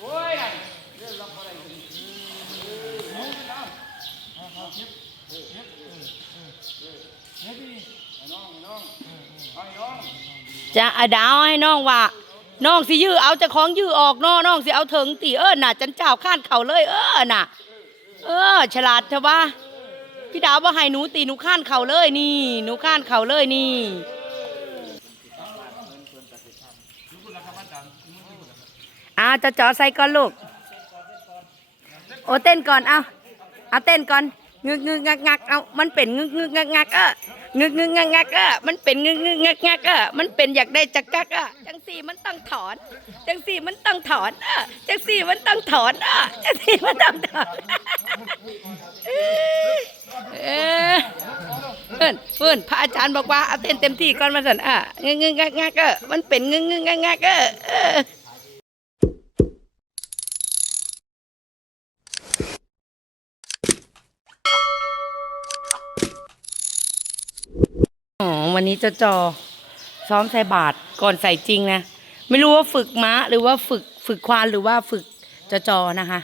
โอ้ยเรื่องล็อกอะไรกันมึงน้องน้องน้องไอ้น้องจะอาดาวให้น้องว่าน้องสิยื้อเอาจะของยื้อออกน้อน้องสิเอาถึงตีเออน่ะจันเจ้าข้านเข่าเลยเออน่ะ เออ ฉลาดเถอะวะพี่ดาวว่าให้หนูตีหนูข้านเข่าเลยนี่ หนูข้านเข่าเลยนี่าจะจ่อใส่ก่อนลูก โอ้เต้นก่อน เอาเอาเต้นก่อนงึกงึกงักงักเอามันเป็นงึกงึกงักงักเอองึกงึกงักงักเออมันเป็นงึกงึกงักงักเออมันเป็นอยากได้จักกักเออจังสี่มันต้องถอน จังสี่มันต้องถอนเออจังสี่มันต้องถอนเออจังสี่มันต้องถอนเออเออเพื่อนเพื่อนพระอาจารย์บอกว่าเอาเต้นเต็มที่ก่อนมาสันอะงึกงึกงักงักเออมันเป็นงึกงึกงักงักเออเออ อ๋อ วันนี้จะจอซ้อมใส่บาทก่อนใส่จริงนะ ไม่รู้ว่าฝึกม้าหรือว่าฝึกฝึกควานหรือว่าฝึกจะจอนะคะ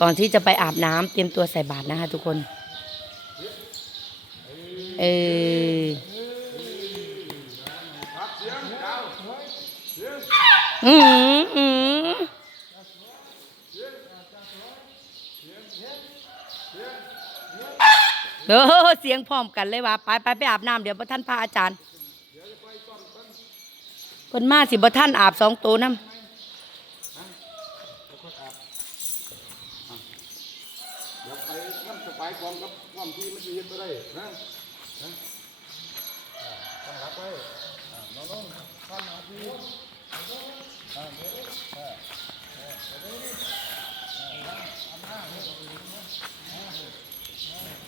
ก่อนที่จะไปอาบน้ำเตรียมตัวใส่บาตรนะคะทุกคน เอออืมอืม เออเสียงพร้อมกันเลยว่าไปไปไปอาบน้ำเดี๋ยวพระท่านพระอาจารย์เพิ่นมาสิบ่ท่านอาบสองตัวน้อย่าไปความกับความที่มันยึดไปได้นะนะต้องรับไว้น้องน้องข้ามมาที่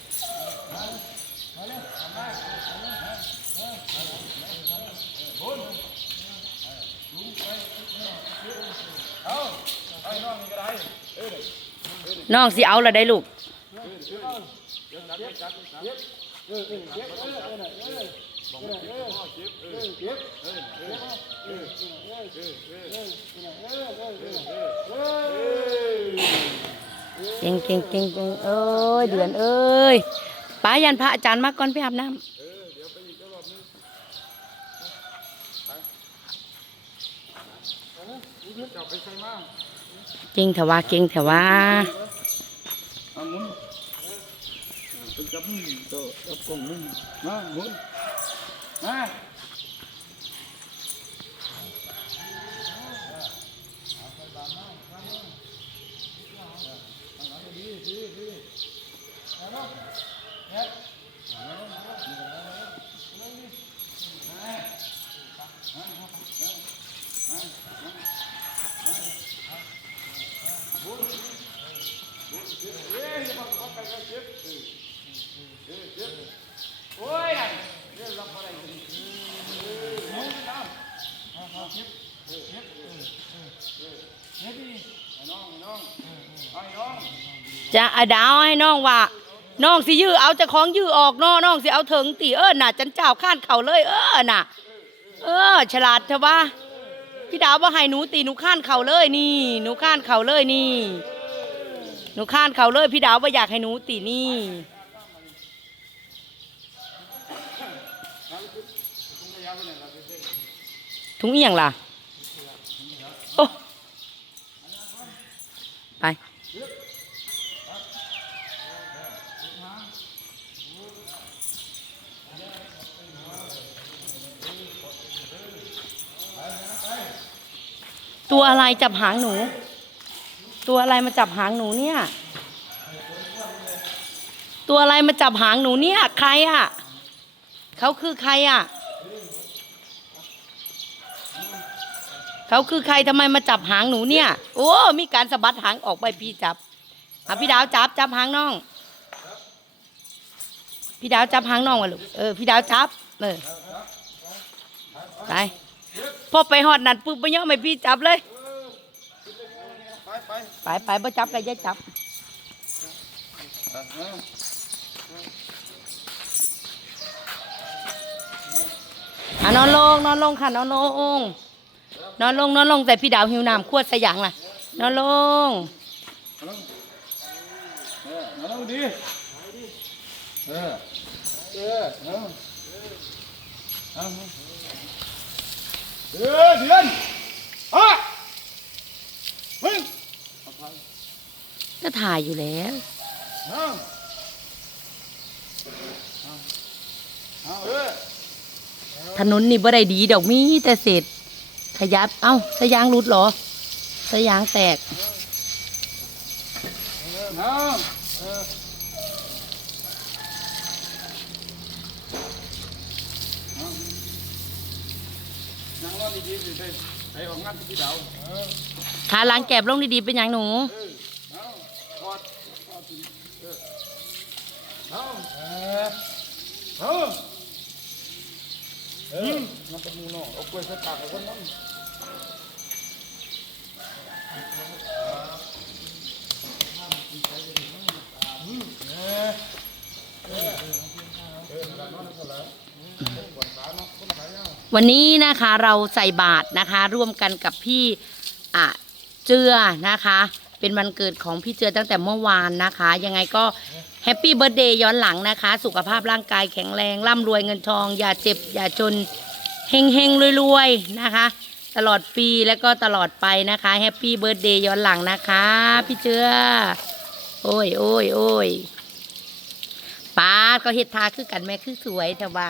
ำ น้องสิเอาละได้ลูกเเก่งเก่งเก่งเก่งเอ้ยเดือนเอ้ยป้ายันพระอาจารย์มาก่อนไปอาบน้ำเก่งเถอะว่าเก่งเถอะว่าจับมือตัวจับกล้องมือมาหมุนมา โอ้ยเรื่องล็อกอะไรกันมึงน้องน้องน้องไอ้น้อง จะอาดาวให้น้องว่าน้องสิยื้อเอาจะของยื้อออกน้อน้องสิเอาถึงตีเออน่ะ จันเจ้าข้านเข่าเลยเออน่ะ เออ ฉลาดเถอะวะพี่ดาวว่าให้หนูตีหนูข้านเข่าเลยนี่ หนูข้านเข่าเลยนี่ หนูข้านเข่าเลย พี่ดาวว่าอยากให้หนูตีนี่ถุงเอียงล่ะ ตัวอะไรจับหางหนู ตัวอะไรมาจับหางหนูเนี่ย ตัวอะไรมาจับหางหนูเนี่ย ใครอะเขาคือใครอะเขาคือใครทำไมมาจับหางหนูเนี่ย โอ้มีการสะบัดหางออกไปพี่จับอะพี่ดาวจับจับหางน้อง พี่ดาวจับหางน้องวะลูกเออพี่ดาวจับเออไป พอไปหอดนั่นปุ๊บไปยอมไม่พี่จับเลย ไปไปไปไปบ่จับเลนยายจับ อะนอนลงนอนลงค่ะนอนลง นอนลงนอนลงแต่พี่ดาวหิวน้ำขวดสย่างล่ะ นอนลงนอนลงดีเออเออเออ เออเดือนอะมึงเอาไปก็ถ่ายอยู่แล้วเอาเอาเอาเออถนนนี่บ่ได้ดีดอกมีแต่เศษขยับเอ้าสายางรุดเหรอสายางแตก เอาเออเอานั่งรอดีๆสิได้ไปออกงาน ทาวเออขาล้างแกบลงดีๆเป็นอย่างหนูเออเอาถอดถอดสิเออเอาเออเอาเออน้ำปลาหมูเนาะเอากล้วยใส่ปากเอาคนนั้นอืมเออเออ วันนี้นะคะเราใส่บาตรนะคะ ร่วมกันกับพี่อะเจือนะคะ เป็นวันเกิดของพี่เจือตั้งแต่เมื่อวานนะคะ ยังไงก็แฮปปี้เบิร์ดเดย์ย้อนหลังนะคะ สุขภาพร่างกายแข็งแรงร่ำรวยเงินทอง อย่าเจ็บ อย่าจนเฮงเฮงรวยๆนะคะ ตลอดปีแล้วก็ตลอดไปนะคะแฮปปี้เบิร์ดเดย์ย้อนหลังนะคะ พี่เจือโอ้ยโอ้ยโอ้ยป้าดก็เฮ็ดทาคือกันแม่คือสวยแต่ว่า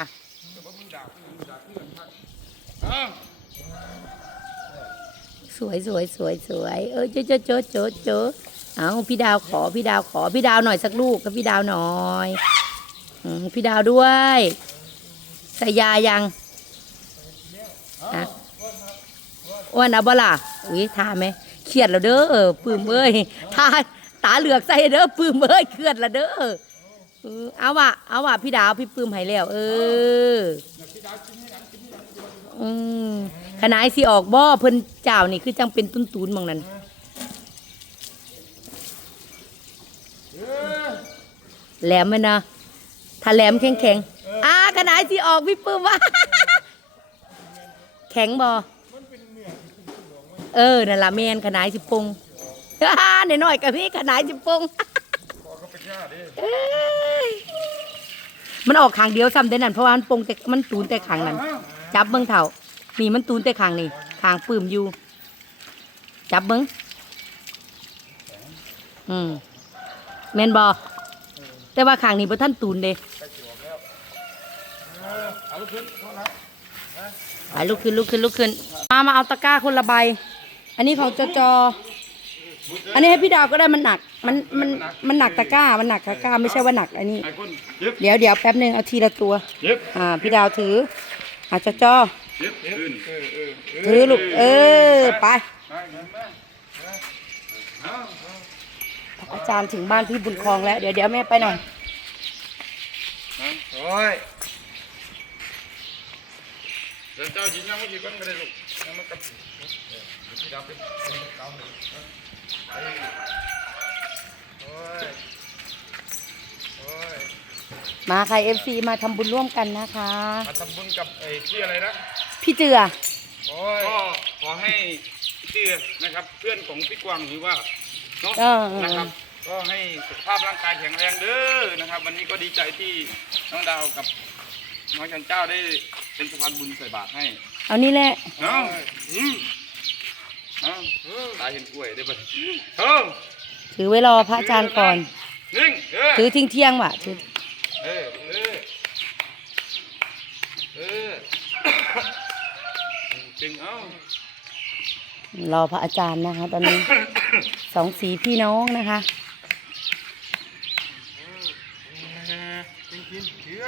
สวยสวยสวยสวยเออเจ๊เจ๊เจ๊เจ๊เจ๊เอาพี่ดาวขอพี่ดาวขอพี่ดาวหน่อยสักลูกกับพี่ดาวหน่อยอพี่ดาวด้วยใส่ยายังอะอ้วนเอาบ่ล่ะอุ้ยทาไหมเครียดแล้วเด้อปื้มเอ้ยทาตาเหลือกใส่เด้อปื้มเอ้ยเครียดแล้วเด้อเออเอาว่ะเอาว่ะพี่ดาวพี่ปื้มให้แล้วเออ อืมขนายสิออกบ่เพิ่นเจ้านี่คือจังเป็นตุ้นตูนๆหมองนั้นแหลมไหมนะถ้าแหลมแข็งแข็งๆอ่าขนายสิออกพี่ปื้มว่า แข็งบอเออนั่นละแมนขนายสิปรุงฮ่าหน่อยๆกับพี่ขนายสิปรุงเอ้ยมันออกขางเดียวซ้ำเด้นั่นเพราะว่ามันปรุงแต่มันตูนแต่ขางนั้น จับเบิ้งเถ่านี่มันตูนแต่ขางนี่ขางปื้มอยู่ จับเบิ้งอืมแมนบอแต่ว่าขางนี้บ่ท่านตูนเด้เอาลูกขึ้นเท่านั้นไปลุกขึ้นลุกขึ้นลุกขึ้น มามาเอาตะกร้าคนละใบ อันนี้ของจอจอ อันนี้ให้พี่ดาวก็ได้มันหนัก มันมันมันหนักตะกร้า มันหนักตะกร้าไม่ใช่ว่าหนักอันนี้ไอ้คนเย็บเดี๋ยวเดี๋ยวแป๊บหนึงเอาทีละตัวเย็บอ่า พี่ดาวถือ อ่าจอจอเย็บขึ้นเออเออเออถือลูกเออไปไปเงินมาเอาอาจารย์ถึงบ้านพี่บุญคลองแล้ว เดี๋ยวเดี๋ยวแม่ไปหน่อยเอาโอ้ยเดี๋ยวเจ้าหญิงยังไม่กี่คนก็ได้ลูกยังไม่กลับเออเดี๋ยวพี่ดาวเป็นเป็นเก่าเลยนะไปโอ้ยโอ้ย มาใครเอฟซีมาทำบุญร่วมกันนะคะ มาทำบุญกับไอ้ที่อะไรนะพี่เจือ ก็ขอให้เชื่อนะครับ เพื่อนของพี่กวางหรือว่าเนาะเออ นะครับ ก็ให้สุขภาพร่างกายแข็งแรงเด้อนะครับ วันนี้ก็ดีใจที่น้องดาวกับน้องจันเจ้าได้เป็นสะพานบุญใส่บาตรให้เอานี่แหละ เนาะอืมเอาตาเห็นกล้วยได้ปะเฮ้ยถือไว้รอพระอาจารย์ก่อนนิ่งเออถือทิ้งเที่ยงๆว่ะถือเออเออเออ จริงเอ้ารอพระอาจารย์นะคะ ตอนนี้สองสีพี่น้องนะคะจริงจริงเชื่อ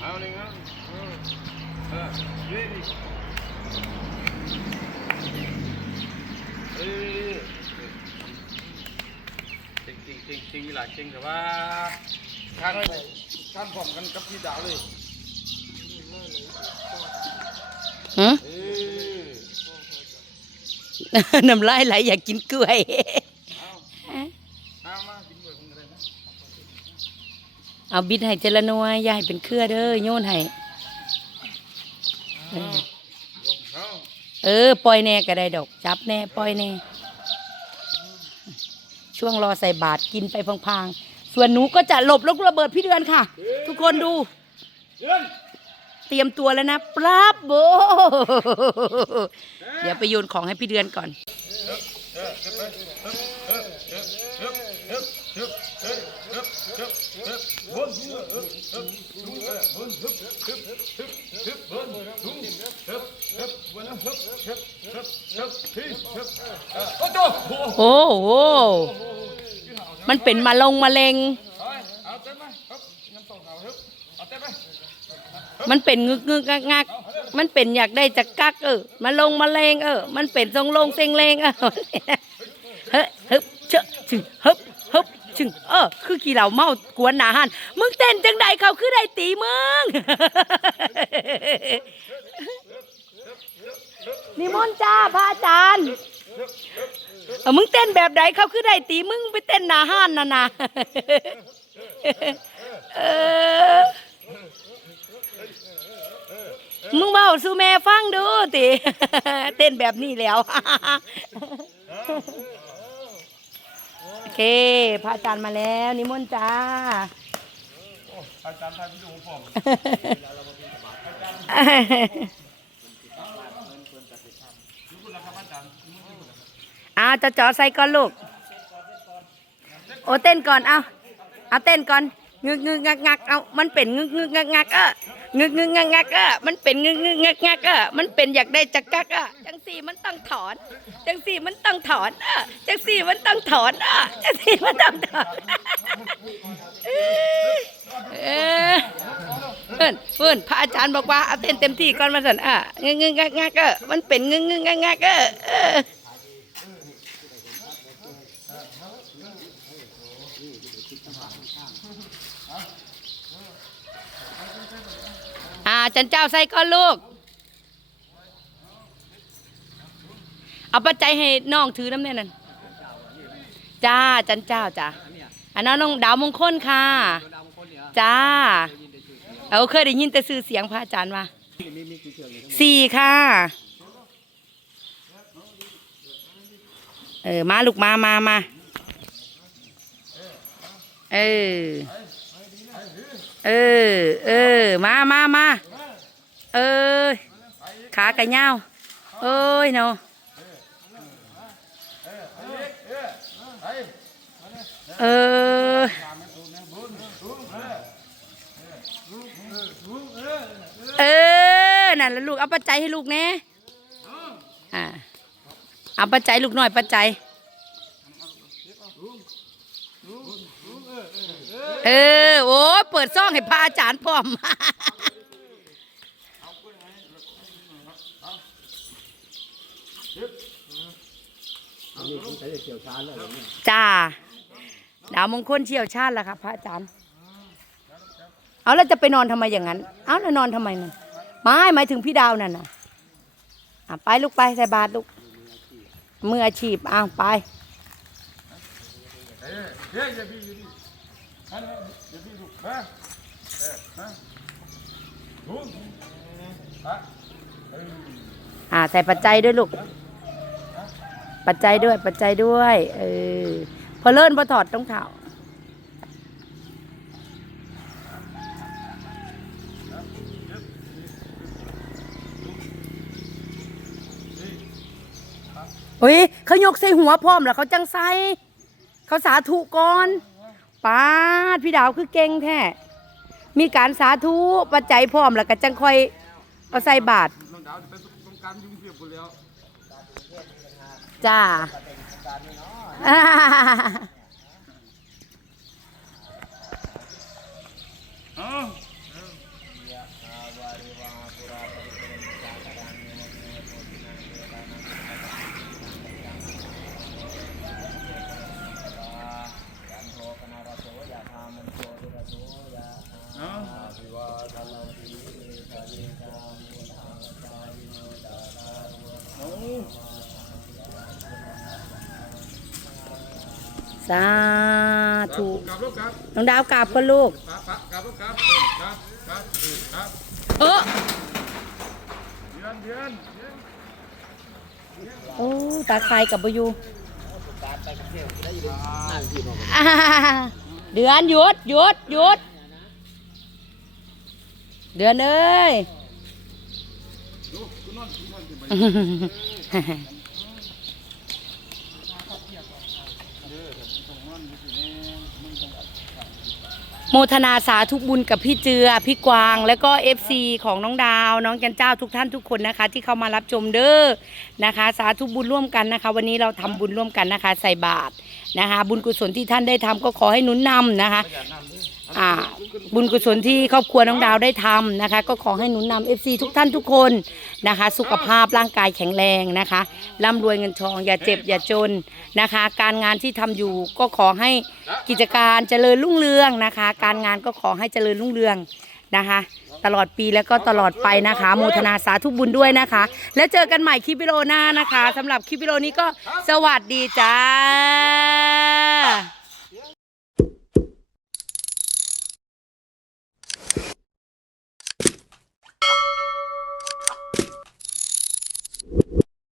เอาหนึ่งเอาเออเออนี่เออจริงจริงจริงจริงมีหลายจริงแต่ว่าท่านท่านพร้อมกันกับพี่ดาวเลย หืมเออน้ำลายไหลอยากกินกล้วยเอาเอามากินด้วยกันเลยนะเอาบิดให้เจละหน่วยอย่าให้เป็นเครือเด้อโยนให้เออเอาเออ ปล่อยแน่ก็ได้ดอก จับแน่ ปล่อยแน่ ช่วงรอใส่บาตรกินไปพังๆ ส่วนหนูก็จะหลบลูกระเบิดพี่เดือนค่ะ ทุกคนดูยืน เตรียมตัวแล้วนะปราบโบ เดี๋ยวไปโยนของให้พี่เดือนก่อนโอ้โหมันเป็นมาลงมาเลง เอาเต็มไหมครับน้ำตกเอาครับเอาเต็มไหม มันเป็นงึกงึกงักงักมันเป็นอยากได้จะกักเออมาลงมาเลงเออ มันเป็นทรงลงเซงเลงเออเฮ้ยฮึบเชอะชึงฮึบฮึบชึงเออ คือกี่เหล่าเมากวนหนาหันมึงเต้นจังใดเขาคือได้ตีมึงนิมนต์จ้าพระอาจารย์เออมึงเต้นแบบใดเขาคือได้ตีมึงไปเต้นหนาห้านน่ะนะเออ มึงเบาสู่แม่ฟังดูติเต้นแบบนี้แล้ว โอเค พระอาจารย์มาแล้ว นิมนต์จ้าอาจารย์ไทยพี่ดูผมอาจะจอใส่ก่อนลูก โอ้เต้นก่อน เอาเอาเต้นก่อน งึกงึกงักงักเอามันเป็นงึกงึกงักงักเอองึกงึกงักงักเออมันเป็นงึกงึกงักงักเออมันเป็นอยากได้จักกักเออจังสี่มันต้องถอน จังสี่มันต้องถอนเออจังสี่มันต้องถอนเออจังสี่มันต้องถอนเออเพื่อนเพื่อนพระอาจารย์บอกว่าเอาเต้นเต็มที่ก่อนมาสันอะงึกงึกงักงักเออมันเป็นงึกงึกงักงักเออ อ่าจันเจ้าใส่ก้อนลูก เอาปัจจัยให้น้องถือน้ำเนี่ยนั่นจ้าจันเจ้าจ้าอันนั้นน้องดาวมงคลค่ะ จ้าเอาเคยได้ยินแต่ซื้อเสียงพระอาจารย์ว่าสี่ค่ะ เออ มาลูกมามามา เออ เออ เออ มามามาเอ้ยขาไก่เงาวเอ้ยเนาะเออ เออ นั่นแหละลูก เอาปัจจัยให้ลูกแน่อ่า เอาปัจจัยลูกหน่อยปัจจัย เออ โอ้เปิดซ่องให้พระอาจารย์พร้อม จ้า ดาวมงคลเชี่ยวชาญแล้วครับพระอาจารย์ เอาแล้วจะไปนอนทำไมอย่างนั้น เอาแล้วนอนทำไมนั่นไม่หมายถึงพี่ดาวนั่นน่ะอะไปลูกไปใส่บาตรลูกมืออาชีพอ้าไปเฮ้ยเฮ้ยอย่าพี่อยู่ดิ ฮัลโหลอย่าพี่ลูมาเออมาดูฮะเฮ้ยอ่าใส่ปัจจัยด้วยลูก ปัจจัยด้วย ปัจจัยด้วย เออ พอเลิ่นพอถอดต้องเท้าเฮ้ยเขายกใส่หัวพร้อมแล้วเขาจังใส่เขาสาธุก่อน ป้าดพี่ดาวคือเก่งแท้ มีการสาธุปัจจัยพร้อมแล้วก็จังค่อยเอาใส่บาทน้องดาวจะไปตรงกลางยุ่งเสียบหมดแล้วจ้าเอ้า สาธุกราบลูกครับน้องดาวกราบก็ลูก ปะปะกราบลูกครับครับครับครับเออเดือนเดือนเดือนโอ้ตาใครกับบอยูอ่าเดือนหยุดหยุดหยุด เดือนเอ้ย ลูกคุณนอนคุณนอนอยู่ไป โมทนาสาธุบุญกับพี่เจือ พี่กวาง แล้วก็เอฟซีของน้องดาว น้องจันเจ้าทุกท่านทุกคนนะคะ ที่เข้ามารับชมเด้อนะคะ สาธุบุญร่วมกันนะคะ วันนี้เราทำบุญร่วมกันนะคะ ใส่บาตรนะคะ บุญกุศลที่ท่านได้ทำก็ขอให้หนุนนำนะคะ บุญกุศลที่ครอบครัวน้องดาวได้ทำนะคะ ก็ขอให้หนุนนำเอฟซีทุกท่านทุกคนนะคะ สุขภาพร่างกายแข็งแรงนะคะร่ำรวยเงินทอง อย่าเจ็บอย่าจนนะคะ การงานที่ทำอยู่ก็ขอให้กิจการเจริญรุ่งเรืองนะคะ การงานก็ขอให้เจริญรุ่งเรืองนะคะ ตลอดปีแล้วก็ตลอดไปนะคะ โมทนาสาธุบุญด้วยนะคะ แล้วเจอกันใหม่คลิปวิดีโอหน้านะคะสำหรับคลิปวิดีโอนี้ก็สวัสดีจ้า